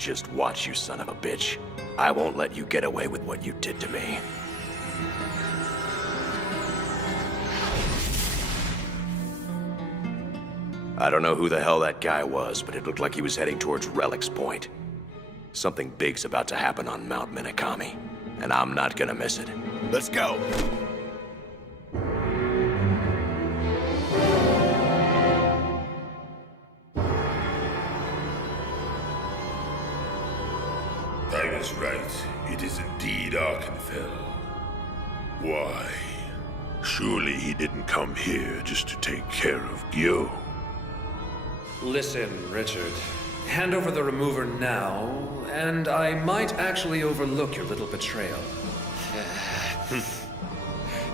Just watch, you son of a bitch. I won't let you get away with what you did to me. I don't know who the hell that guy was, but it looked like he was heading towards Relic's Point. Something big's about to happen on Mount Minakami, and I'm not gonna miss it. Let's go! I was right. It is indeed Arkenfell. Why? Surely he didn't come here just to take care of Gyo. Listen, Richard. Hand over the remover now, and I might actually overlook your little betrayal.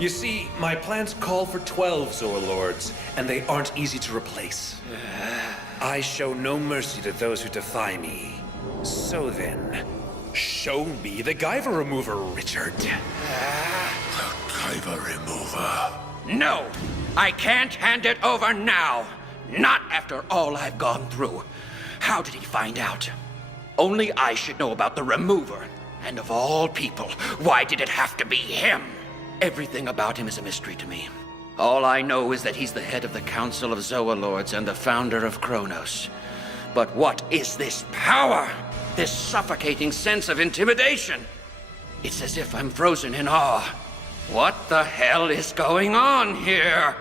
You see, my plans call for 12 Zoa Lords, and they aren't easy to replace. I show no mercy to those who defy me. So then, show me the Guyver remover, Richard. The Guyver remover. No! I can't hand it over now! Not after all I've gone through. How did he find out? Only I should know about the remover. And of all people, why did it have to be him? Everything about him is a mystery to me. All I know is that he's the head of the Council of Zoa Lords and the founder of Kronos. But what is this power? This suffocating sense of intimidation? It's as if I'm frozen in awe. What the hell is going on here?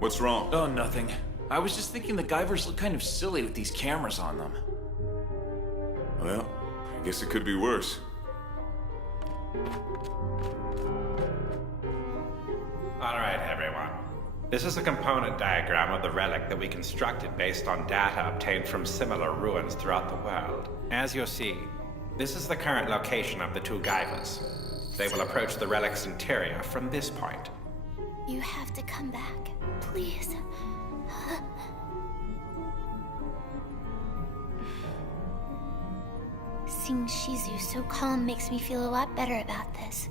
What's wrong? Oh, nothing. I was just thinking the Guyvers look kind of silly with these cameras on them. Well, I guess it could be worse. Alright, everyone. This is a component diagram of the relic that we constructed based on data obtained from similar ruins throughout the world. As you'll see, this is the current location of the two Guyvers. They will approach the relic's interior from this point. You have to come back, please. Seeing Shizu so calm makes me feel a lot better about this.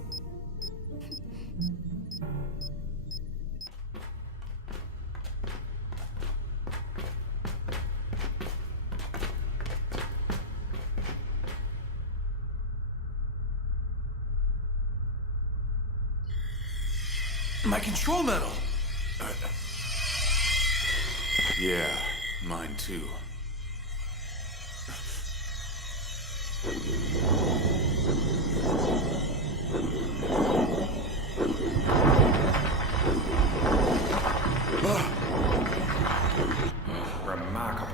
My control medal! Yeah, mine too. Remarkable.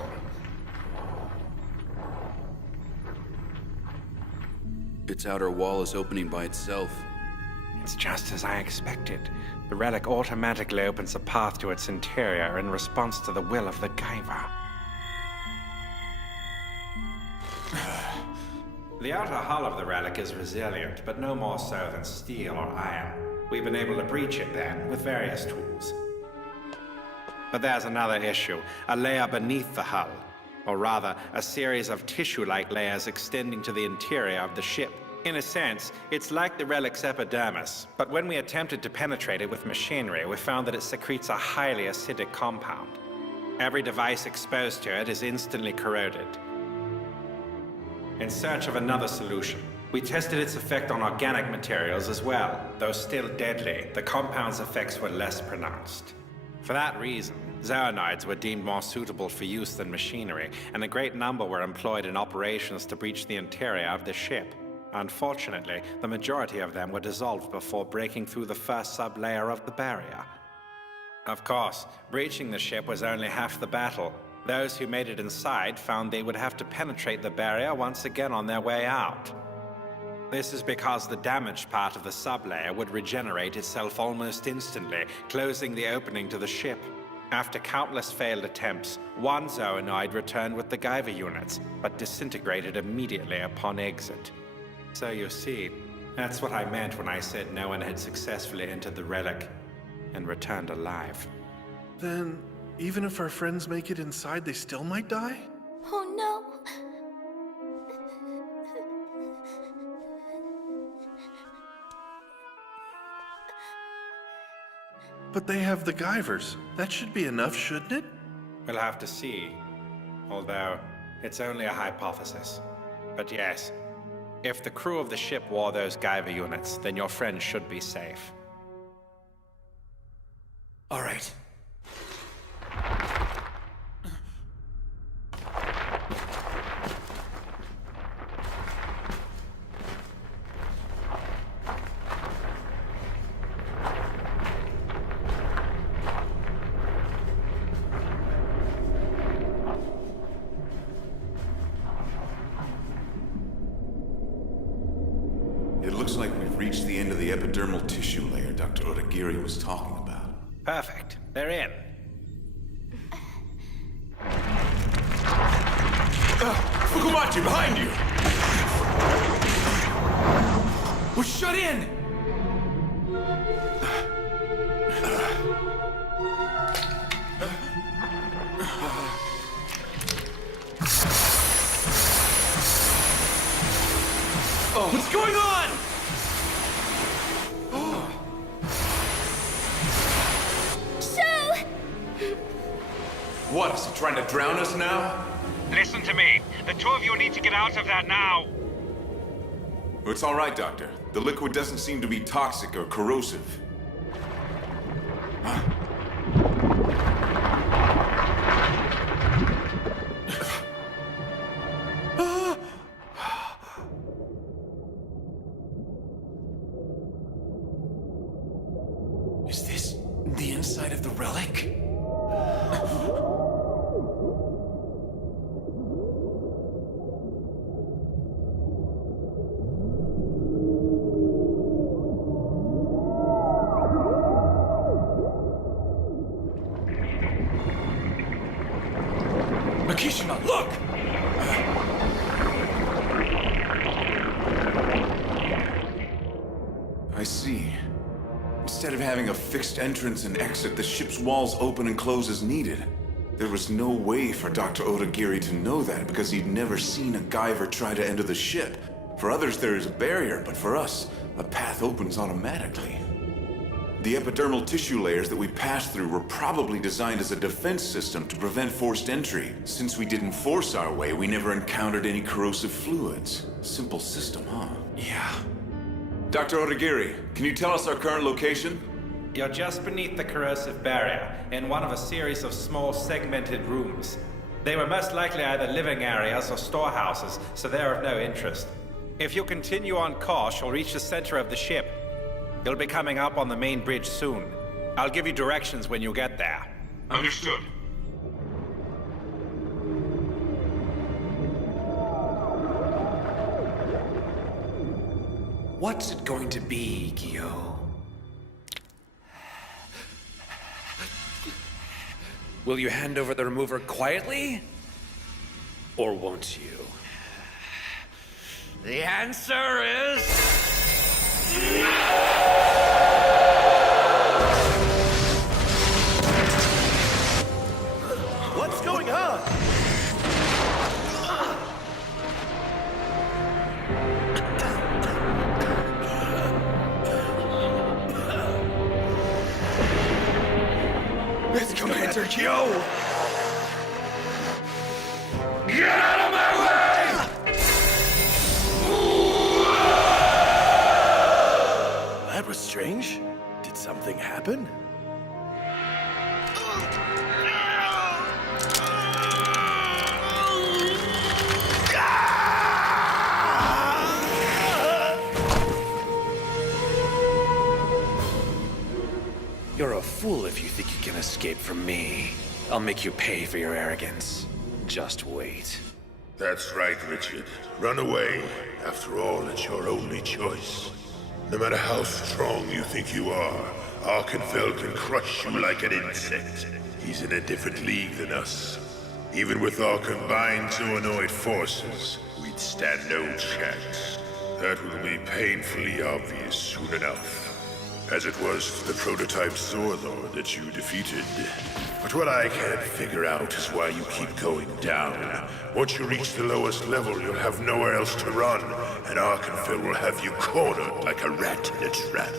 Its outer wall is opening by itself. It's just as I expected. The relic automatically opens a path to its interior in response to the will of the Guyver. The outer hull of the relic is resilient, but no more so than steel or iron. We've been able to breach it then, with various tools. But there's another issue, a layer beneath the hull. Or rather, a series of tissue-like layers extending to the interior of the ship. In a sense, it's like the relic's epidermis, but when we attempted to penetrate it with machinery, we found that it secretes a highly acidic compound. Every device exposed to it is instantly corroded. In search of another solution, we tested its effect on organic materials as well. Though still deadly, the compound's effects were less pronounced. For that reason, zoonoids were deemed more suitable for use than machinery, and a great number were employed in operations to breach the interior of the ship. Unfortunately, the majority of them were dissolved before breaking through the first sub-layer of the barrier. Of course, breaching the ship was only half the battle. Those who made it inside found they would have to penetrate the barrier once again on their way out. This is because the damaged part of the sublayer would regenerate itself almost instantly, closing the opening to the ship. After countless failed attempts, one zoonoid returned with the Guyver units, but disintegrated immediately upon exit. So you see, that's what I meant when I said no one had successfully entered the relic and returned alive. Then, Even if our friends make it inside, they still might die? Oh no. But they have the Guyvers. That should be enough, shouldn't it? We'll have to see. Although, it's only a hypothesis. But yes, if the crew of the ship wore those Guyver units, then your friends should be safe. All right. It looks like we've reached the end of the epidermal tissue layer Dr. Odagiri was talking about. Perfect. They're in. Fukumachi, behind you! We're shut in! What's going on? What, is he trying to drown us now? Listen to me. The two of you need to get out of that now. It's all right, Doctor. The liquid doesn't seem to be toxic or corrosive. Is this the inside of the relic? Makishima, look! I see. Instead of having a fixed entrance and exit, the ship's walls open and close as needed. There was no way for Dr. Odagiri to know that because he'd never seen a Guyver try to enter the ship. For others, there is a barrier, but for us, a path opens automatically. The epidermal tissue layers that we passed through were probably designed as a defense system to prevent forced entry. Since we didn't force our way, we never encountered any corrosive fluids. Simple system, huh? Yeah. Dr. Odagiri, can you tell us our current location? You're just beneath the corrosive barrier, in one of a series of small segmented rooms. They were most likely either living areas or storehouses, so they're of no interest. If you continue on course, you'll reach the center of the ship. You'll be coming up on the main bridge soon. I'll give you directions when you get there. Understood. What's it going to be, Kyo? Will you hand over the remover quietly? Or won't you? The answer is... What's going on? It's Commander Kyo! Get out of my way! That was strange. Did something happen? You're a fool if you think you can escape from me. I'll make you pay for your arrogance. Just wait. That's right, Richard. Run away. After all, it's your only choice. No matter how strong you think you are, Arkenfell can crush you like an insect. He's in a different league than us. Even with our combined Zoonoid forces, we'd stand no chance. That will be painfully obvious soon enough. as it was to the prototype Zorlord that you defeated. But what I can't figure out is why you keep going down. Once you reach the lowest level, you'll have nowhere else to run, and Arkenfell will have you cornered like a rat in a trap.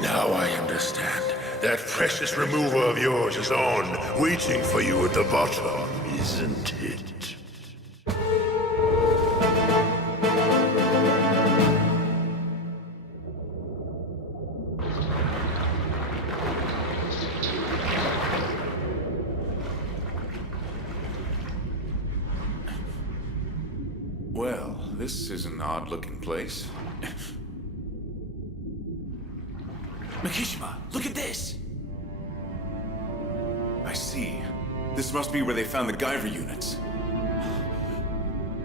Now I understand. That precious remover of yours is on, waiting for you at the bottom, isn't it? Well, this is an odd-looking place. Makishima, look at this! I see. This must be where they found the Guyver units.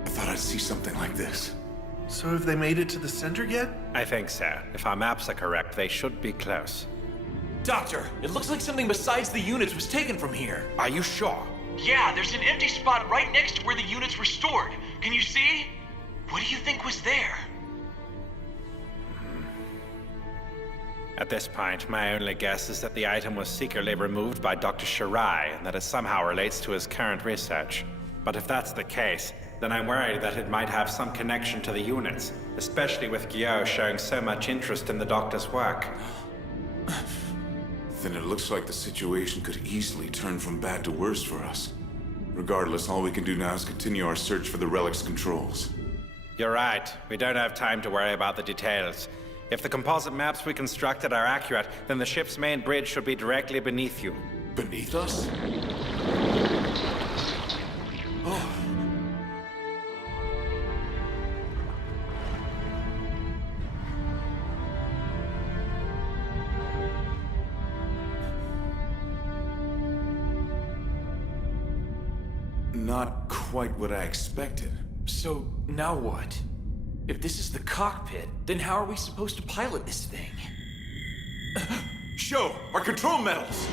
I thought I'd see something like this. So have they made it to the center yet? I think so. If our maps are correct, they should be close. Doctor, it looks like something besides the units was taken from here. Are you sure? Yeah, there's an empty spot right next to where the units were stored. Can you see? What do you think was there? At this point, my only guess is that the item was secretly removed by Dr. Shirai and that it somehow relates to his current research. But if that's the case, then I'm worried that it might have some connection to the units, especially with Gyo showing so much interest in the Doctor's work. Then it looks like the situation could easily turn from bad to worse for us. Regardless, all we can do now is continue our search for the relic's controls. You're right. We don't have time to worry about the details. If the composite maps we constructed are accurate, then the ship's main bridge should be directly beneath you. Beneath us? Oh. Not quite what I expected. So, now what? If this is the cockpit, then how are we supposed to pilot this thing? Show! Our control medals!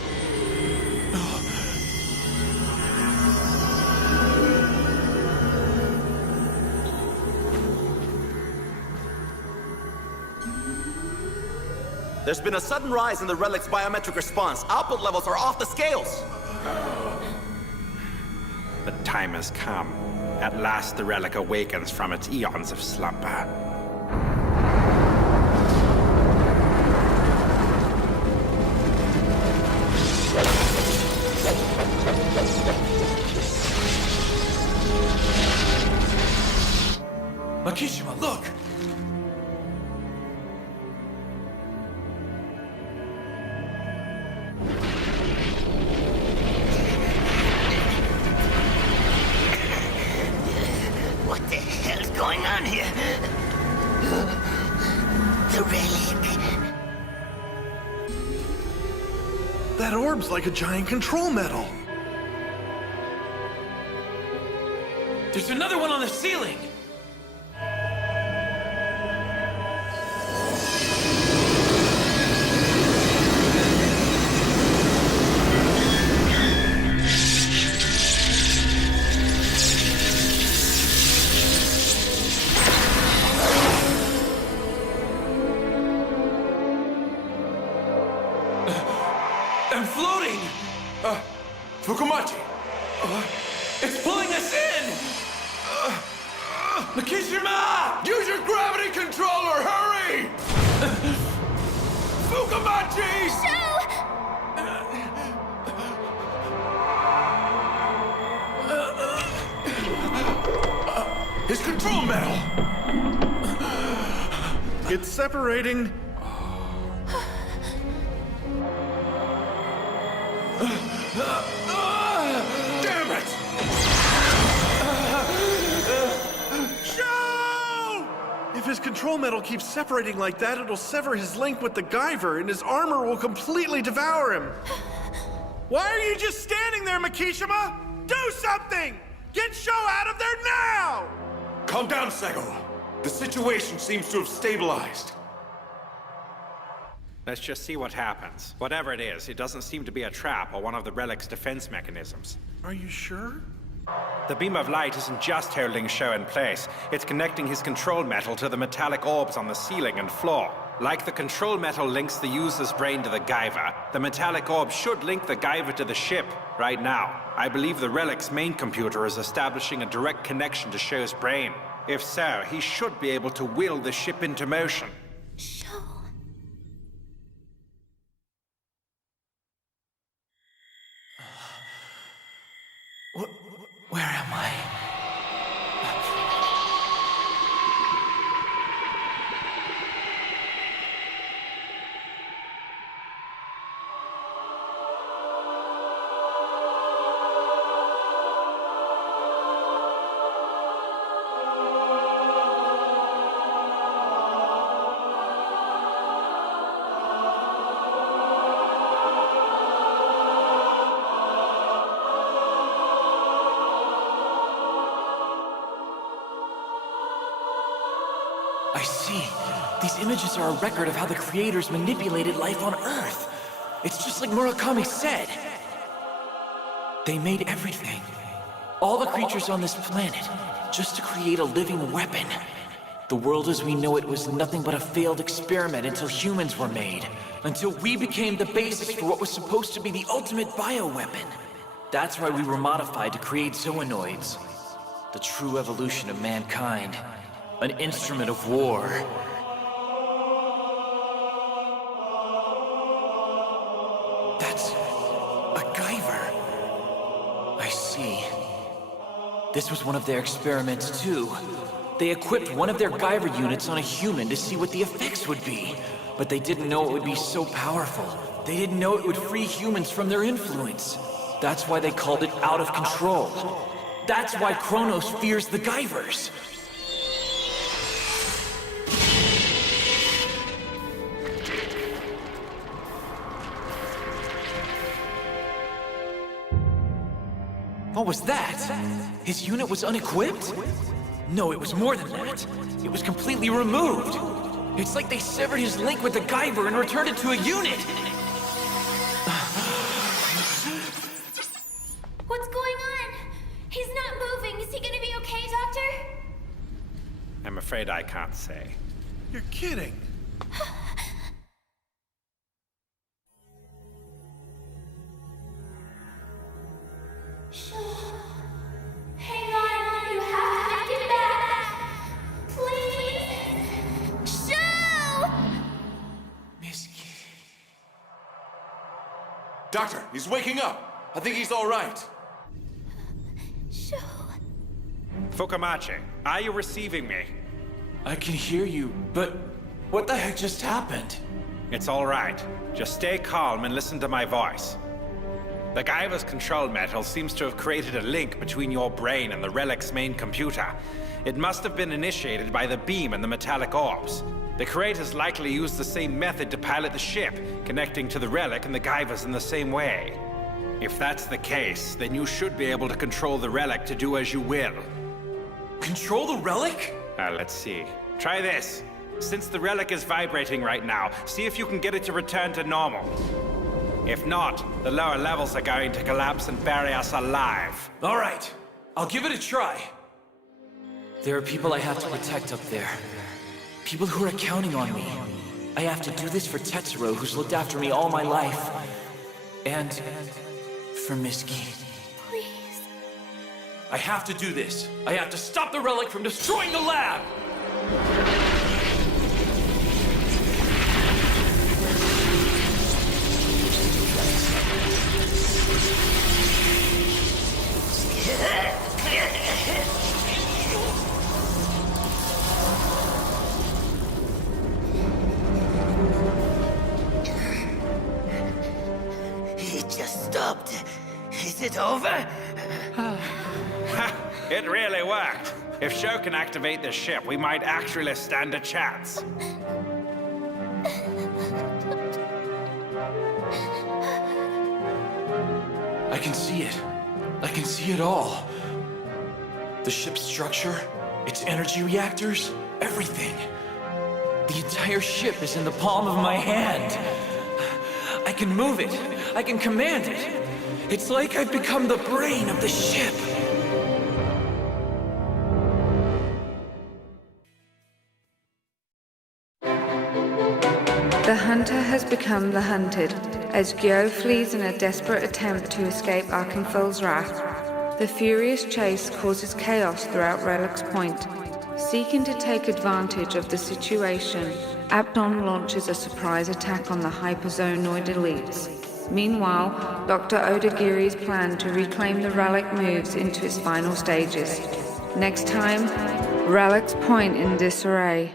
There's been a sudden rise in the relic's biometric response. Output levels are off the scales! The time has come. At last the relic awakens from its eons of slumber. Makishima, look! What the hell's going on here? The relic. That orb's like a giant control medal. There's another one on the ceiling! I'm floating! Fukumachi! It's pulling us in! Makishima! Use your gravity controller, hurry! Fukumachi! His control medal! It's separating. Damn it! Show! If his control medal keeps separating like that, it'll sever his link with the Guyver, and his armor will completely devour him. Why are you just standing there, Makishima? Do something! Get Sho out of there now! Calm down, Sego. The situation seems to have stabilized. Let's just see what happens. Whatever it is, it doesn't seem to be a trap or one of the relic's defense mechanisms. Are you sure? The beam of light isn't just holding Sho in place. It's connecting his control metal to the metallic orbs on the ceiling and floor. Like the control metal links the user's brain to the Guyver, the metallic orb should link the Guyver to the ship right now. I believe the relic's main computer is establishing a direct connection to Sho's brain. If so, he should be able to will the ship into motion. Sho. Where am I? I see. These images are a record of how the creators manipulated life on Earth. It's just like Murakami said. They made everything. All the creatures on this planet, just to create a living weapon. The world as we know it was nothing but a failed experiment until humans were made. Until we became the basis for what was supposed to be the ultimate bioweapon. That's why we were modified to create zoonoids. The true evolution of mankind. An instrument of war. That's a Guyver. I see. This was one of their experiments too. They equipped one of their Guyver units on a human to see what the effects would be. But they didn't know it would be so powerful. They didn't know it would free humans from their influence. That's why they called it out of control. That's why Kronos fears the Guyvers. What was that? His unit was unequipped? No, it was more than that. It was completely removed. It's like they severed his link with the Guyver and returned it to a unit. What's going on? He's not moving. Is he gonna be okay, Doctor? I'm afraid I can't say. You're kidding. Hang on, you have to make it back. Please. Sho! Doctor, he's waking up. I think he's all right. Sho. Fukamachi, are you receiving me? I can hear you, but what the heck just happened? It's all right. Just stay calm and listen to my voice. The Guyver's control metal seems to have created a link between your brain and the relic's main computer. It must have been initiated by the beam and the metallic orbs. The creators likely used the same method to pilot the ship, connecting to the relic and the Guyvers in the same way. If that's the case, then you should be able to control the relic to do as you will. Control the relic? Let's see. Try this. Since the relic is vibrating right now, see if you can get it to return to normal. If not, the lower levels are going to collapse and bury us alive. All right, I'll give it a try. There are people I have to protect up there. People who are counting on me. I have to do this for Tetsuro, who's looked after me all my life. And for Miski. Please. I have to do this. I have to stop the relic from destroying the lab! It just stopped. Is it over? It really worked. If Sho can activate the ship, we might actually stand a chance. I can see it. I can see it all. The ship's structure, its energy reactors, everything. The entire ship is in the palm of my hand. I can move it. I can command it. It's like I've become the brain of the ship. The hunter has become the hunted, as Gyo flees in a desperate attempt to escape Arkenfel's wrath. The furious chase causes chaos throughout Relic's Point. Seeking to take advantage of the situation, Abdon launches a surprise attack on the hyperzonoid elites. Meanwhile, Dr. Odagiri's plan to reclaim the relic moves into its final stages. Next time, Relic's Point in disarray.